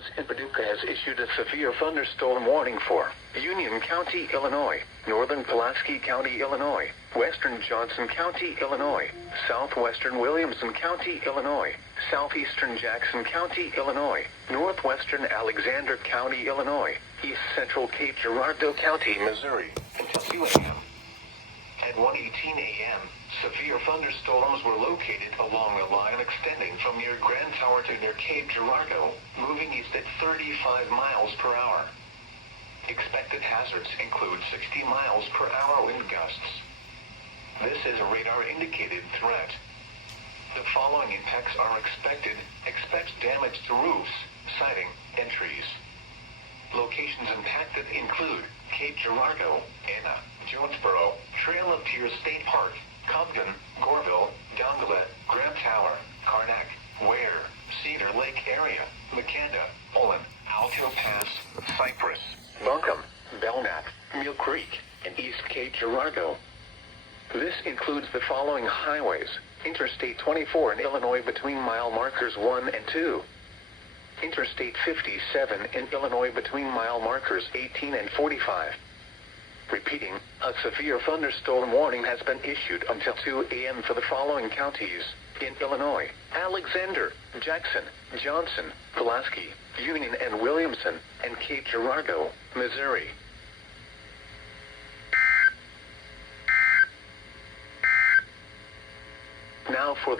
Office in Paducah has issued a severe thunderstorm warning for Union County, Illinois, northern Pulaski County, Illinois, western Johnson County, Illinois, southwestern Williamson County, Illinois, southeastern Jackson County, Illinois, northwestern Alexander County, Illinois, east central Cape Girardeau County, Missouri, until 2 a.m. At 1:18 a.m., severe thunderstorms were located along the line extending from near Grand Tower to near Cape Girardeau, moving east at 35 miles per hour. Expected hazards include 60 miles per hour wind gusts. This is a radar-indicated threat. The following impacts are expected. Expect damage to roofs, siding, and trees. Locations impacted include Cape Girardeau, Anna, Jonesboro, Trail of Tears State Park, Cobden, Goreville, Dongalet, Grand Tower, Karnak, Ware, Cedar Lake area, Makanda, Olin, Alto Pass, Cypress, Buncombe, Belknap, Mill Creek, and East Cape Girardeau. This includes the following highways: Interstate 24 in Illinois between mile markers 1 and 2. Interstate 57 in Illinois between mile markers 18 and 45. Repeating, a severe thunderstorm warning has been issued until 2 a.m. for the following counties in Illinois: Alexander, Jackson, Johnson, Pulaski, Union and Williamson, and Cape Girardeau, Missouri. Now for the